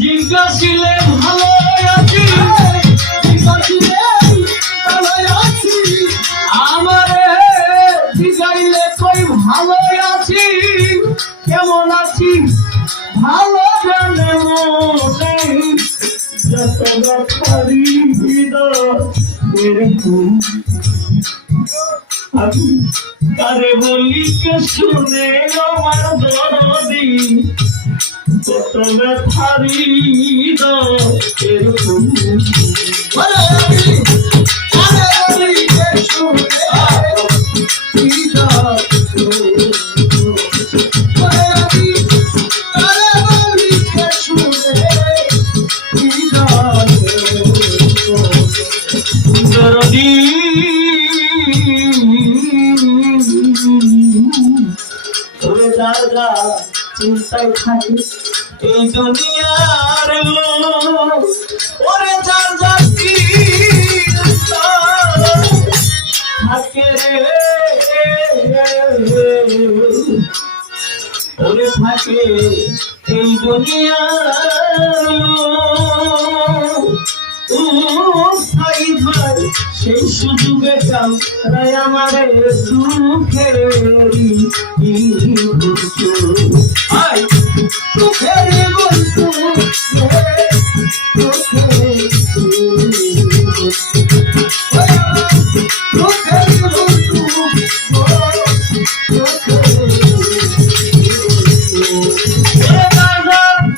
জিজ্ঞাসিলে ভালো আছি, আমারে জিগাইলে কই ভালো আছি, কেমন আছি ভালো জানে মনে, যত খালি এরকম আমি তারে বলি কে শুনে আমার দরদি, কত ব্যথারি এরকম দরদি তোরে দাদা চিন্তায় থাকি এই দুনিয়ার লোক, ওরে যার জাতি থাকে ওরে থাকে এই দুনিয়ার লোক, সেই সুযোগে কাম রায় আমারে দুঃখের দুঃখের বন্ধু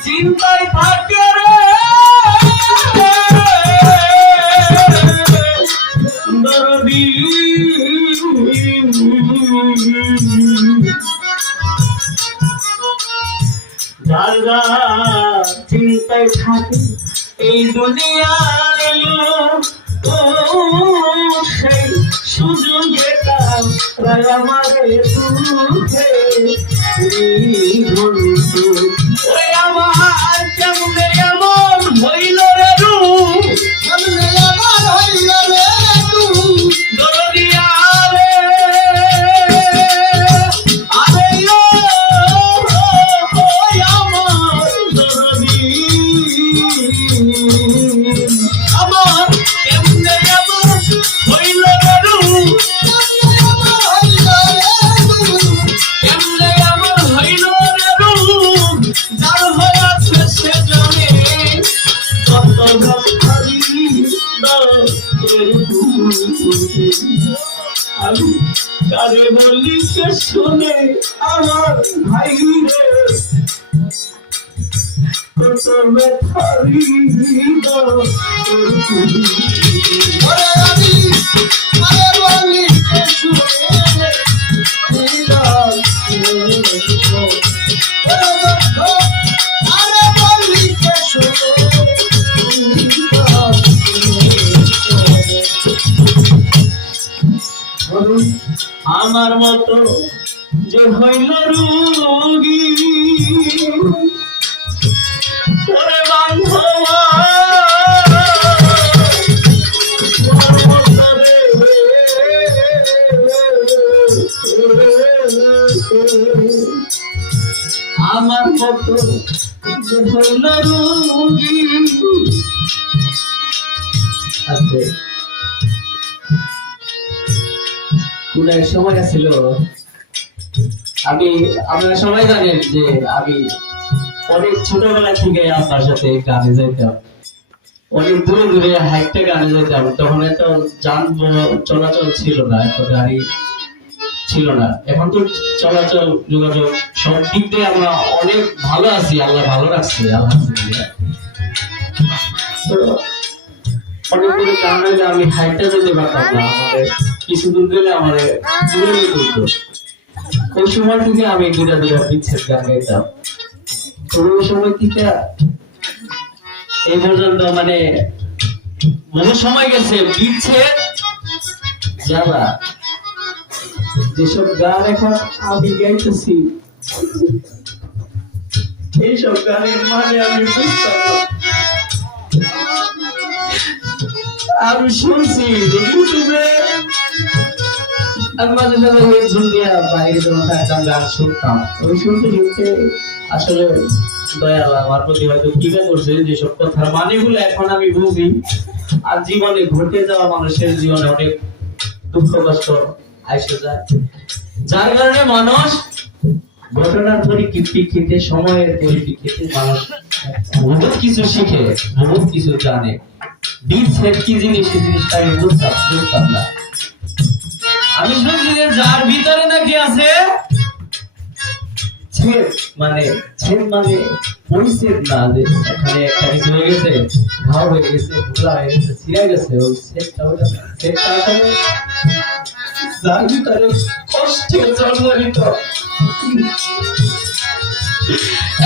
চিন্তায় থাকে রে দরদি, যারা চিন্তায় থাকে এই দুনিয়ার লোক, সেই সুযোগে তাই আমাদের দুঃখে আমার কেমন এমন হইল রে আমার কেমনে এমন হইল রে রূপ, কেমনে এমন হইল রে রূপ, যার হইয়াছে সে জানে কত ভারী আমি কারে বলি কে শুনে আমার ভাই রে, কত ভারী আমার মতো যে হইল রোগী ওরে বান্ধবা আমার মতো যে হইল রোগী আছে। কোন এক সময় ছিল, আপনারা সবাই জানেন যে আমি অনেক ছোটবেলা থেকে আপনার সাথে গানে যাইতাম, অনেক দূরে দূরে হাইটে গানে যেতাম। তখন এত যান চলাচল ছিল না, এত গাড়ি ছিল না। এখন তো চলাচল যোগাযোগ সব দিক দিয়ে আমরা অনেক ভালো আছি, আল্লাহ ভালো রাখছে আলহামদুলিল্লাহ। তো অনেক দূরে গান হইলে আমি হাইটে যেতে পারতাম না, আমাদের কিছুদিন গেলে আমার দূরে যেতে হতো। ওই সময় থেকে আমি দুটা বিচ্ছেদ গান গাইতাম। তো ওই সময় থেকে এই পর্যন্ত মানে বহু সময় গেছে বিচ্ছেদ জ্বালা, যেসব গান এখন আমি গাইতেছি এইসব গানের মানে আমি বুঝতাম না। আমি শুনছি যে ইউটিউবে আমি মাঝে মাঝে হেডফোন দিয়ে বাইরে যখন থাকতাম গান শুনতাম, ওই শুনতে শুনতে আসলে দয়াল আমার প্রতি হয়তো কৃপা করছে, যেসব কথার মানেগুলো এখন আমি বুঝি। আর জীবনে ঘটে যাওয়া মানুষের জীবনে অনেক দুঃখ কষ্ট আইসে যায়, যার কারণে মানুষ ঘটনার পরিপ্রেক্ষিতে সময়ের পরিপ্রেক্ষিতে মানুষ বহুত কিছু শিখে, বহুত কিছু জানে। বিচ্ছেদ কি জিনিস সেই জিনিসটা আমি বুঝতাম না। আমি শুনছি যে যার ভিতরে নাকি আছে ছেদ, মানে পরিচ্ছেদ না, যে এখানে একটা কিছু হয়ে গেছে, ঘাও হয়ে গেছে, ভুলা হয়ে গেছে, ছিঁড়ে গেছে, ওই ছেদটা আসলে যার ভিতরে কষ্টে জর্জরিত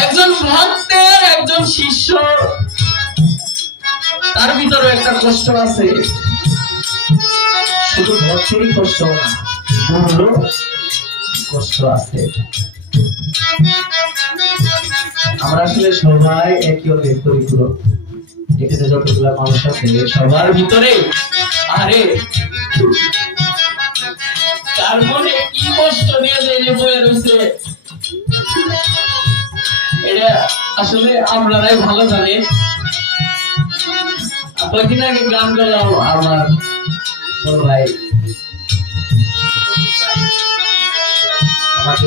একজন ভক্তের, একজন শিষ্য, তার ভিতরে একটা কষ্ট আছে। শুধু ভক্তেরই কষ্ট না, কষ্ট আছে। আমরা আসলে সবাই একে অন্যের পরিপূরক। এখানে যতগুলো মানুষ আছে সবার ভিতরে আরে তার মনে কি কষ্ট নিয়ে যে বয়ে রয়েছে, এটা আসলে আপনারাই ভালো জানেন। কয়েকদিন আগে গান করলাম আমার ভাই আমাকে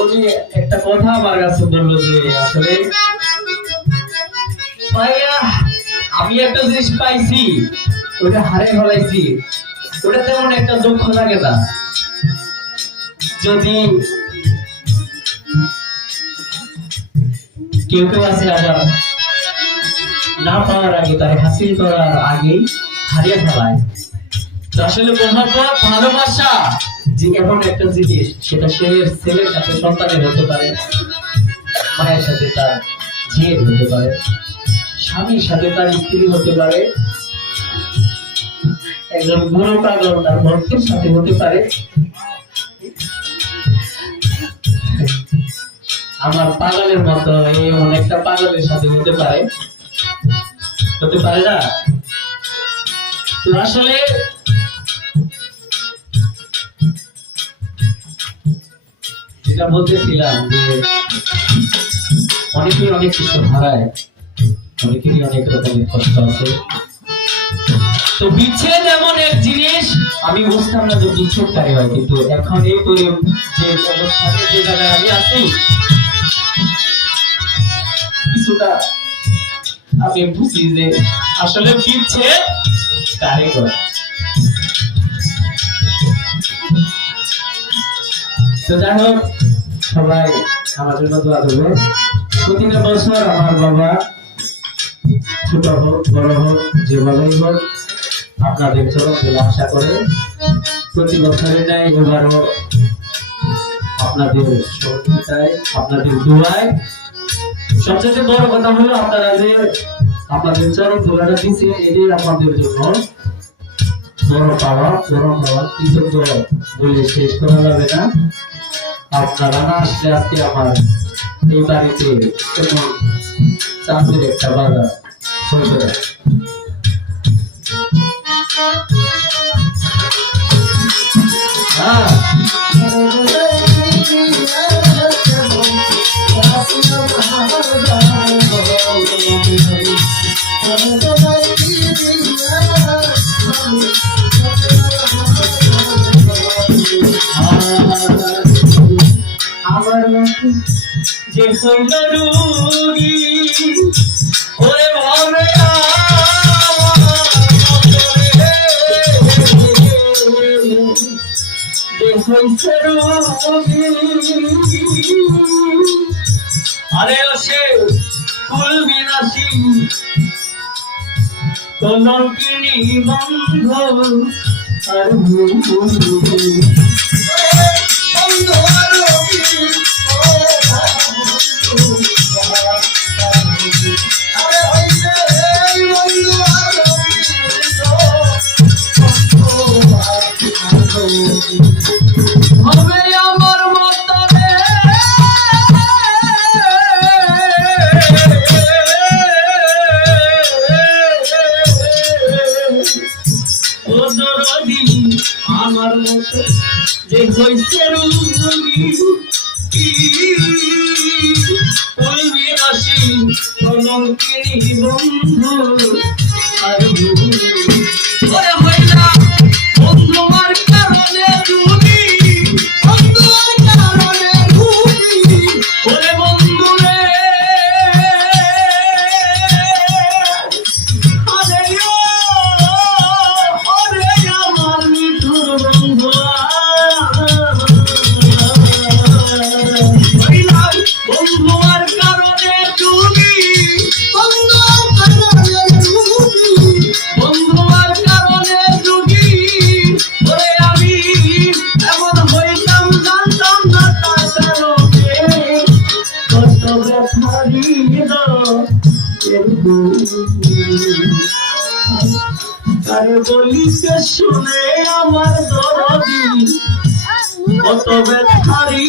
উনি একটা কথা আমার কাছে বললো যে আসলে ভাইয়া আমি একটা জিনিস পাইছি, ওটা হারে ফেলাইছি, ওটা তেমন একটা দুঃখ থাকে না। যদি কেউ কেউ আছে আবার না পাওয়ার আগে, তার হাসিল করার আগেই হারিয়ে ফেলায়। আসলে মহব্বত, ভালোবাসা যে এমন একটা জিনিস, সেটা ছেলের সাথে সন্তানের হতে পারে, মায়ের সাথে তার ঝিয়ের হতে পারে, স্বামীর সাথে তার স্ত্রী হতে পারে, একজন বুড়ো পাগল তার ভক্তের সাথে হতে পারে, আমার পাগলের মতো এমন একটা পাগলের সাথে হতে পারে না। তো আসলে যেটা বলতেছিলাম যে অনেকেই অনেক কিছু হারায়, অনেকেরই অনেক রকমের কষ্ট আছে। তো বিচ্ছেদ এমন এক জিনিস, আমি বুঝতাম না যে বিচ্ছেদ কারে হয়, কিন্তু এখন এই করে যে অবস্থানে যে জায়গায় আমি আছি কিছুটা আমি বুঝি যে আসলে বিচ্ছেদ কারে করে। তো যাই হোক, সবাই আমার জন্য দোয়া করবে। প্রতিটা বছর আমার বাবা ছোট হোক বড় হোক যেভাবেই হোক আপনাদের চরণ ধরে আশা করে প্রতি বছরের ন্যায় এবারও আপনাদের সহযোগিতায় আপনাদের দোয়ায়, সবচেয়ে বড় কথা হলো আপনারা যে আপনাদের চরণ দোয়াটা দিচ্ছেন, এটাই আপনাদের জন্য বড় পাওয়া। কৃতজ্ঞ বলে শেষ করা যাবে না। আপনারা না আসলে আজকে আমার এই বাড়িতে কেমন চাঁদের একটা বাজার হইতো না। আমার যে হইল রুগী ওরে ভাবে যে হইছে রুগী, আরে সে ফুল বিনাশী কলঙ্কিনী বন্ধ আর হবে আমার মতরে ও দরদি আমার মত যে হইছে রুগী কলবি রাশি কলঙ্কিনী বন্ধু আর ওরে হইলা বন্ধু আর কারণে রুগী, বন্ধু আর কারণে রুগী, ওরে বন্ধু রে আরে ওরে আমার মিঠুর বন্ধু বন্ধু আর কারণে রুগী, বন্ধু আর কারণে রুগী, বন্ধু আর কারণে রুগী, ওরে আমি এমন হইতাম জানতাম না তার কারণে কত ব্যথারি আরে বলিতে শুনে আমার দরদি কত ব্যথারি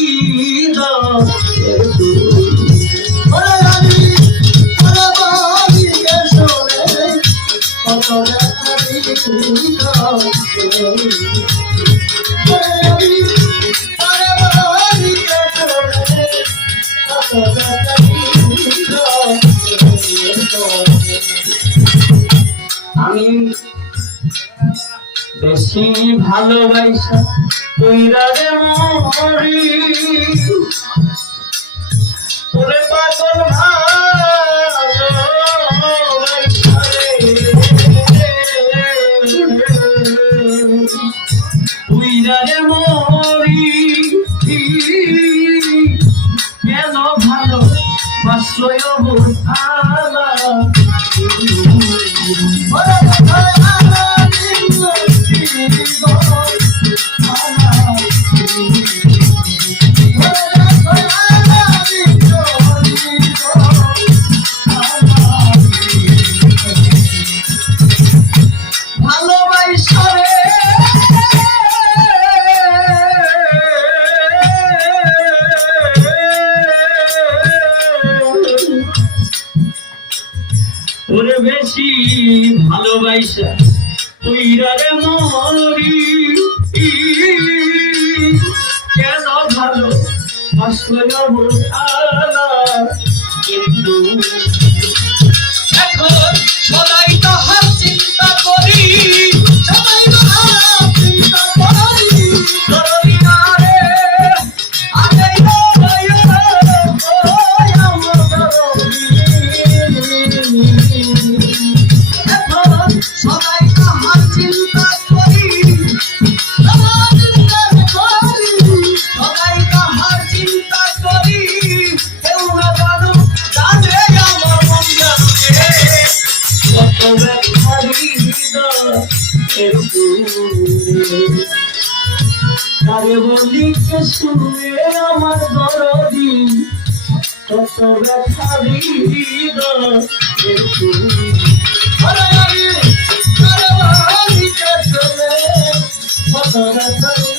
আমি বেশি ভালোবাসা কইরা রে মরি, ওরে পাগল ভালোবাসা রে কইরা রে মরি, কেন ভালো বাসলয় বোঝালা ওরে বেশি ভালোবাসা কইরা রে মরি, কেন ভালো বাসলয় বোঝালা কিন্তু ব্যথারি হৃদয়ের সুরে কারে বলি কে শুনে আমার দরদি কত ব্যথারি হৃদয়ের সুরে কত ব্যথারি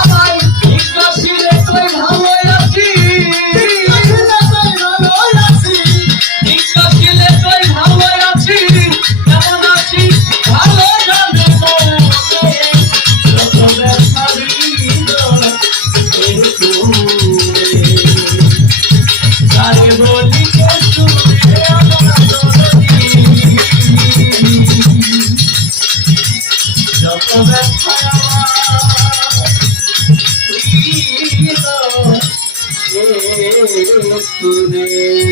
আমায় জিজ্ঞাসিলে তুই ভালো আছি জিজ্ঞাসিলে তুই ভালো আছি কেমন আছি ভালো জানে কত ব্যথারি তারে বলি কে শুনে আমার দরদি যত ব্যথা আমার হৃদয়ে